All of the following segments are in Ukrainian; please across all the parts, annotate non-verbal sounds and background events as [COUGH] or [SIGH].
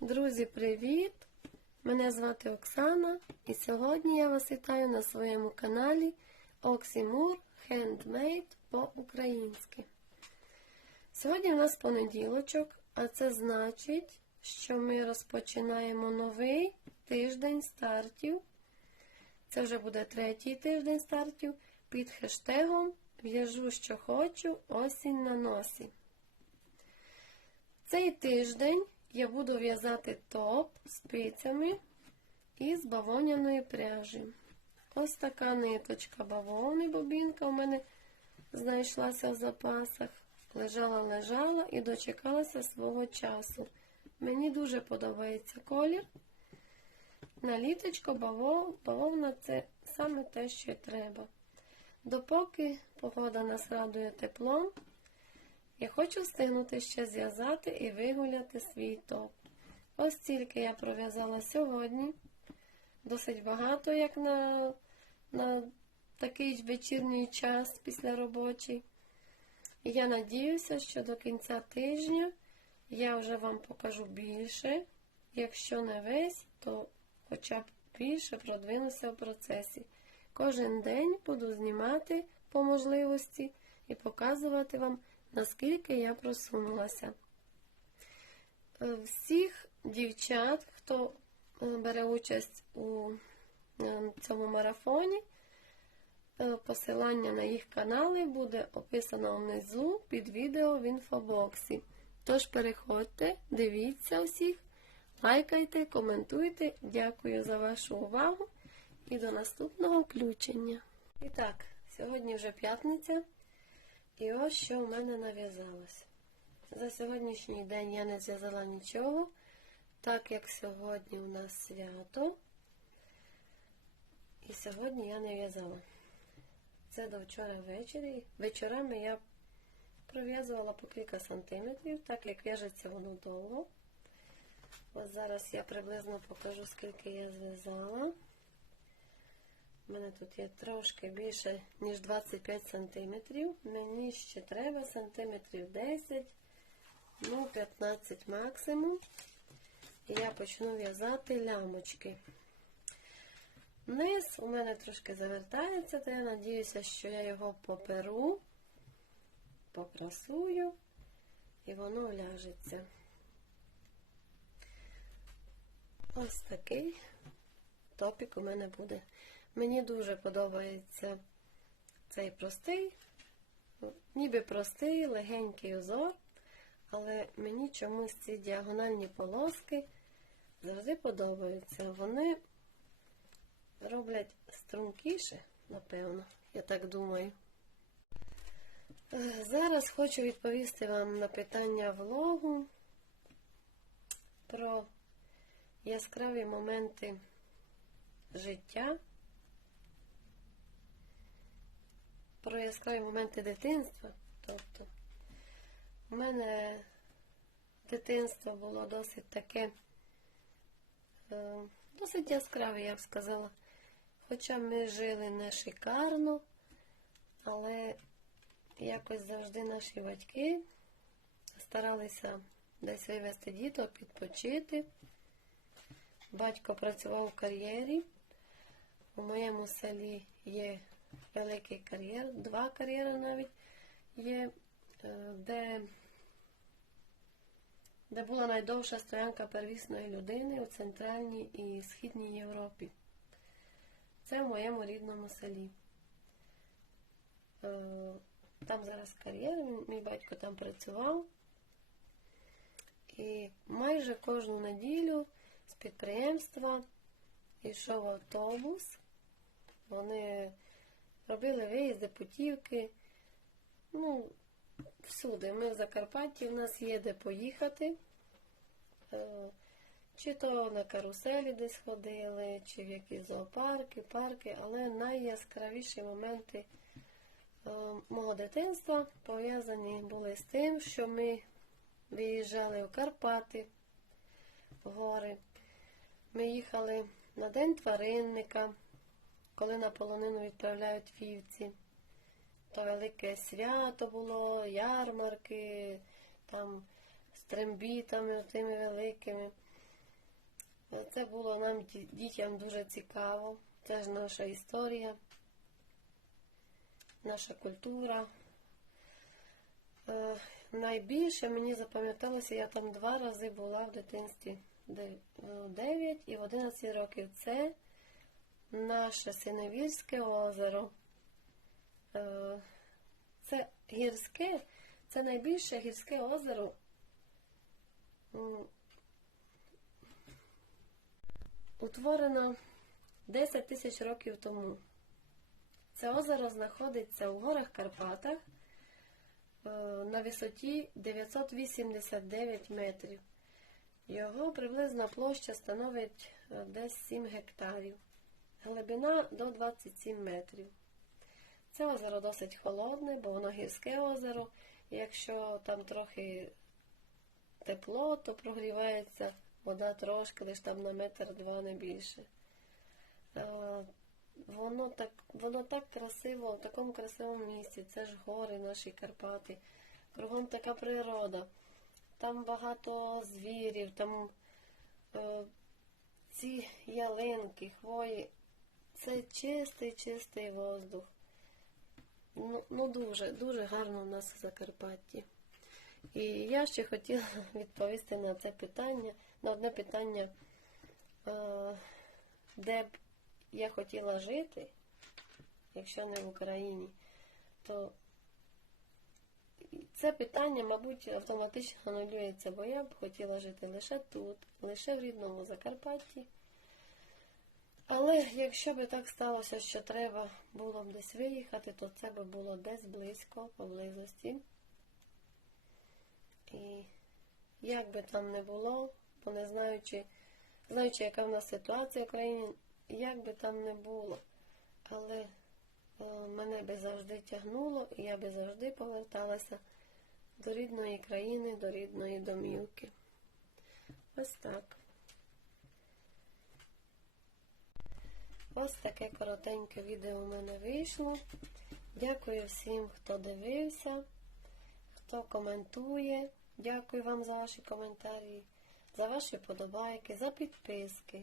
Друзі, привіт! Мене звати Оксана, і сьогодні я вас вітаю на своєму каналі Оксімур Handmade по-українськи. Сьогодні в нас понеділочок, а це значить, що ми розпочинаємо новий тиждень стартів. Це вже буде третій тиждень стартів під хештегом В'яжу, що хочу, осінь на носі. Цей тиждень я буду в'язати топ спицями із бавовняної пряжі. Ось така ниточка бавовни, бобінка у мене знайшлася в запасах. Лежала, лежала і дочекалася свого часу. Мені дуже подобається колір. На літочко бавов, бавовна це саме те, що треба. Допоки погода нас радує теплом, я хочу встигнути ще зв'язати і вигуляти свій топ. Ось тільки я пров'язала сьогодні. Досить багато, як на, на такий вечірній час після робочий. І я надіюся, що до кінця тижня я вже вам покажу більше. Якщо не весь, то хоча б більше продвинуся в процесі. Кожен день буду знімати по можливості і показувати вам, наскільки я просунулася. Е, Всіх дівчат, хто е, бере участь у е, цьому марафоні, посилання на їх канали буде описано внизу під відео в інфобоксі. Тож переходьте, дивіться усіх, лайкайте, коментуйте. Дякую за вашу увагу і до наступного включення. І так, сьогодні вже п'ятниця. І ось що в мене нав'язалось. За сьогоднішній день я не зв'язала нічого, так як сьогодні у нас свято. І сьогодні я не в'язала. Це до вчора ввечері. Вечорами я пров'язувала по кілька сантиметрів, так як в'яжеться воно довго. Ось зараз я приблизно покажу, скільки я зв'язала. У мене тут є трошки більше, ніж 25 сантиметрів. Мені ще треба сантиметрів 10, ну 15 максимум. І я почну в'язати лямочки. Низ у мене трошки завертається, то я надіюся, що я його поперу, покрасую, і воно ляжеться. Ось такий топік у мене буде. Мені дуже подобається цей простий, ніби простий, легенький узор, але мені чомусь ці діагональні полоски завжди подобаються. Вони роблять стрункіше, напевно, я так думаю. Е, Зараз хочу відповісти вам на питання влогу про яскраві моменти життя. Про яскраві моменти дитинства. Тобто, у мене дитинство було досить таке, е, досить яскраве, я б сказала. Хоча ми жили не шикарно, але якось завжди наші батьки старалися десь вивезти діток, відпочити. Батько працював в кар'єрі. У моєму селі є великий кар'єр, два кар'єри навіть є, е, де, де була найдовша стоянка первісної людини у Центральній і Східній Європі. Це в моєму рідному селі. Е, Там зараз кар'єр, мій батько там працював. І майже кожну неділю з підприємства йшов автобус. Вони робили виїзди, путівки. Ну, всюди. Ми в Закарпатті, в нас є де поїхати. Е, Чи то на каруселі десь ходили, чи в якісь зоопарки, парки, але найяскравіші моменти е, мого дитинства пов'язані були з тим, що ми виїжджали в Карпати, в гори. Ми їхали на День тваринника коли на полонину відправляють вівці. То велике свято було, ярмарки, там з трембітами тими великими. Це було нам дітям дуже цікаво. Це ж наша історія, наша культура. Е, найбільше мені запам'яталося, я там два рази була в дитинстві Де- 9 і в 11 років. Це наше Синевірське озеро. Е, Це гірське, це найбільше гірське озеро. Утворено 10 тисяч років тому. Це озеро знаходиться у горах Карпатах е, на висоті 989 метрів. Його приблизна площа становить е, десь 7 гектарів, глибина до 27 метрів. Це озеро досить холодне, бо воно гірське озеро. І якщо там трохи тепло, то прогрівається вода трошки, лише там на метр-два не більше. Е, Воно так, воно так красиво, в такому красивому місці. Це ж гори наші Карпати. Кругом така природа. Там багато звірів, там е, ці ялинки, хвої. Це чистий, чистий воздух. Ну, ну дуже, дуже гарно у нас в Закарпатті. І я ще хотіла [LAUGHS] відповісти на це питання, на одне питання, е, де б я хотіла жити, якщо не в Україні, то це питання, мабуть, автоматично анулюється, бо я б хотіла жити лише тут, лише в рідному Закарпатті. Але якщо би так сталося, що треба було б десь виїхати, то це би було десь близько, поблизості. І як би там не було, бо не знаючи, знаючи, яка в нас ситуація в країні, як би там не було, але е, мене би завжди тягнуло, і я би завжди поверталася до рідної країни, до рідної домівки. Ось так. Ось таке коротеньке відео у мене вийшло. Дякую всім, хто дивився, хто коментує. Дякую вам за ваші коментарі, за ваші подобайки, за підписки.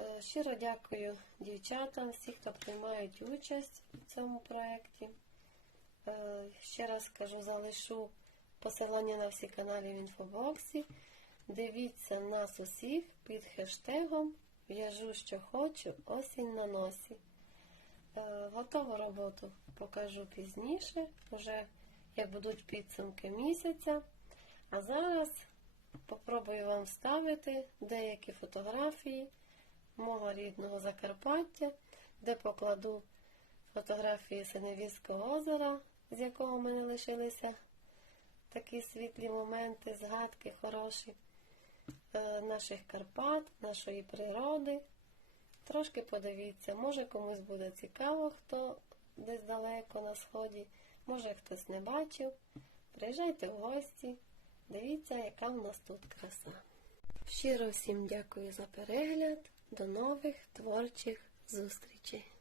Е, Щиро дякую дівчатам, всі, хто приймають участь у цьому проєкті. Е, Ще раз кажу, залишу посилання на всі канали в інфобоксі. Дивіться нас усіх під хештегом В'яжу, що хочу, осінь на носі. Е, Готову роботу покажу пізніше, вже як будуть підсумки місяця. А зараз попробую вам вставити деякі фотографії мого рідного Закарпаття, де покладу фотографії Синевірського озера, з якого в мене лишилися такі світлі моменти, згадки хороші наших Карпат, нашої природи. Трошки подивіться, може комусь буде цікаво, хто десь далеко на сході, може хтось не бачив. Приїжджайте в гості, дивіться, яка в нас тут краса. Щиро всім дякую за перегляд. До нових творчих зустрічей!